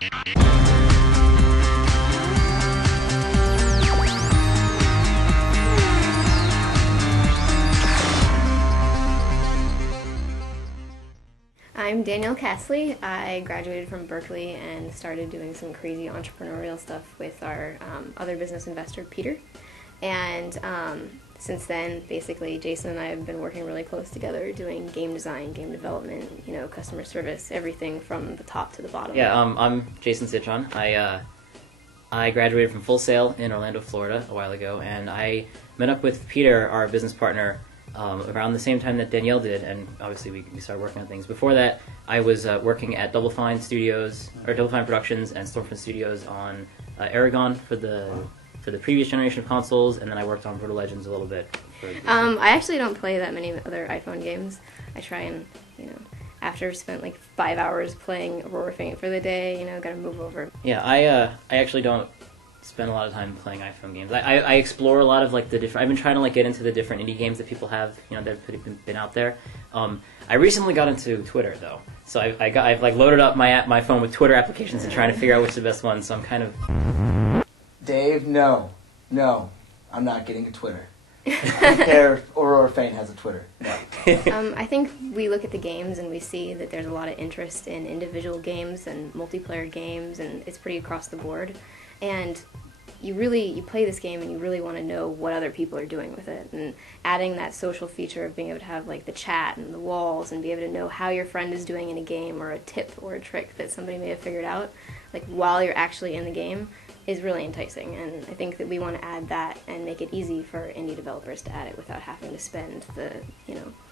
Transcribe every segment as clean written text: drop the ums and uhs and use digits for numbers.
I'm Danielle Cassley. I graduated from Berkeley and started doing some crazy entrepreneurial stuff with our other business investor, Peter. And since then, basically, Jason and I have been working really close together doing game design, game development, customer service, everything from the top to the bottom. Yeah, I'm Jason Citron. I graduated from Full Sail in Orlando, Florida a while ago, and I met up with Peter, our business partner, around the same time that Danielle did, and obviously we started working on things. Before that, I was working at Double Fine Studios, or Double Fine Productions and Stormfront Studios on Aragon for the previous generation of consoles, and then I worked on Brutal Legends a little bit. I actually don't play that many other iPhone games. I try and, after I've spent like 5 hours playing Aurora Feint for the day, gotta move over. Yeah, I actually don't spend a lot of time playing iPhone games. I explore a lot of like the different. I've been trying to like get into the different indie games that people have, that have been out there. I recently got into Twitter though, so I've like loaded up my phone with Twitter applications and trying to figure out which is the best one. So I'm kind of. Dave, no, I'm not getting a Twitter. I don't care if Aurora Feint has a Twitter. No. I think we look at the games and we see that there's a lot of interest in individual games and multiplayer games, and it's pretty across the board. And you play this game and you really want to know what other people are doing with it, and adding that social feature of being able to have like the chat and the walls and be able to know how your friend is doing in a game, or a tip or a trick that somebody may have figured out like while you're actually in the game is really enticing. And I think that we want to add that and make it easy for indie developers to add it without having to spend the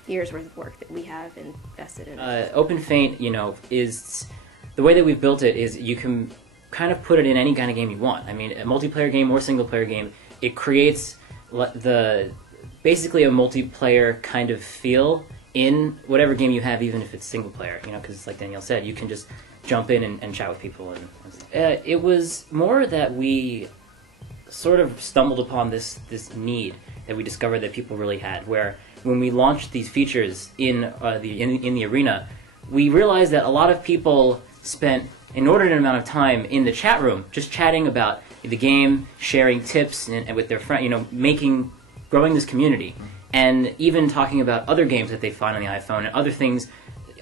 years worth of work that we have invested in it. OpenFeint, is the way that we've built it is you can kind of put it in any kind of game you want. I mean, a multiplayer game or single player game, it creates basically a multiplayer kind of feel in whatever game you have, even if it's single player, because like Danielle said, you can just jump in and chat with people. And it was more that we sort of stumbled upon this need that we discovered that people really had, where when we launched these features in the arena, we realized that a lot of people spent inordinate amount of time in the chat room just chatting about the game, sharing tips and with their friend, growing this community, and even talking about other games that they find on the iPhone and other things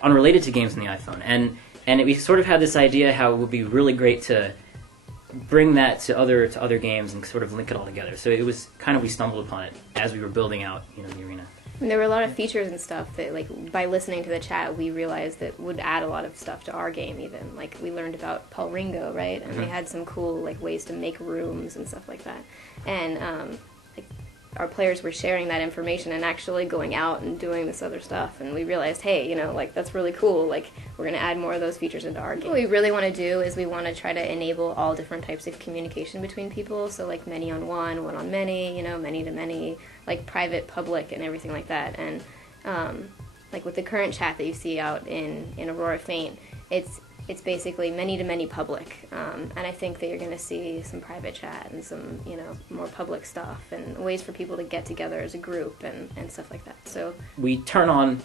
unrelated to games on the iPhone. And we sort of had this idea how it would be really great to bring that to other games and sort of link it all together. So it was kind of, we stumbled upon it as we were building out the arena. And there were a lot of features and stuff that, like, by listening to the chat, we realized that would add a lot of stuff to our game, even. Like, we learned about Paul Ringo, right? And they had some cool, like, ways to make rooms and stuff like that. And, our players were sharing that information and actually going out and doing this other stuff. And we realized, hey, that's really cool. Like, we're going to add more of those features into our game. What we really want to do is we want to try to enable all different types of communication between people. So, like, many on one on many, many to many, like, private, public, and everything like that. And, like, with the current chat that you see out in Aurora Feint, it's basically many to many public, and I think that you're going to see some private chat and some, more public stuff and ways for people to get together as a group and stuff like that. So we turn on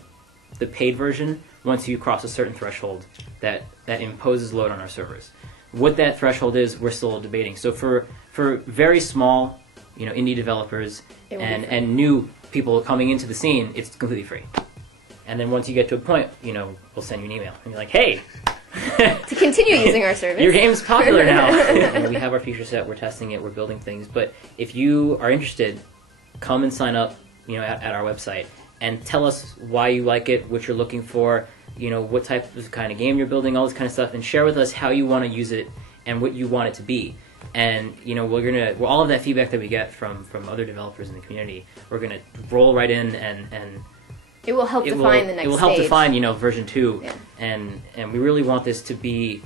the paid version once you cross a certain threshold that imposes load on our servers. What that threshold is, we're still debating. So for very small, indie developers and new people coming into the scene, it's completely free. And then once you get to a point, we'll send you an email and you're like, hey. To continue using our service. Your game's popular now. We have our feature set, we're testing it, we're building things. But if you are interested, come and sign up, at our website and tell us why you like it, what you're looking for, what type of kind of game you're building, all this kind of stuff, and share with us how you want to use it and what you want it to be. And all of that feedback that we get from other developers in the community, we're gonna roll right in and it will help define the next stage. It will help define, version 2. Yeah. And we really want this to be,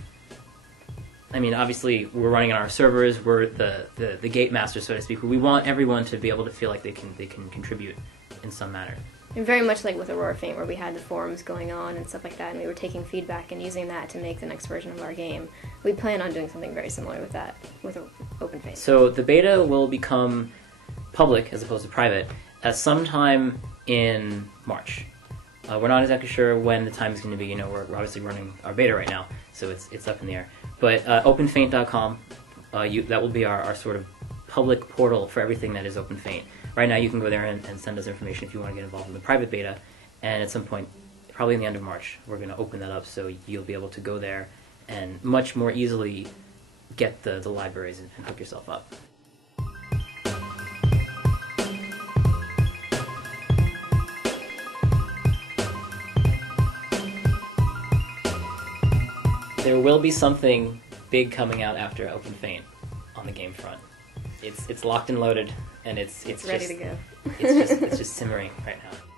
obviously we're running on our servers, we're the gate master, so to speak, but we want everyone to be able to feel like they can contribute in some manner. And very much like with Aurora Feint, where we had the forums going on and stuff like that, and we were taking feedback and using that to make the next version of our game. We plan on doing something very similar with that, with OpenFeint. So the beta will become public as opposed to private sometime in March. We're not exactly sure when the time is going to be. We're obviously running our beta right now, so it's up in the air. But OpenFeint.com, that will be our sort of public portal for everything that is OpenFeint. Right now you can go there and send us information if you want to get involved in the private beta, and at some point, probably in the end of March, we're going to open that up so you'll be able to go there and much more easily get the libraries and hook yourself up. There will be something big coming out after OpenFeint on the game front. It's locked and loaded, and it's ready just, to go. it's just simmering right now.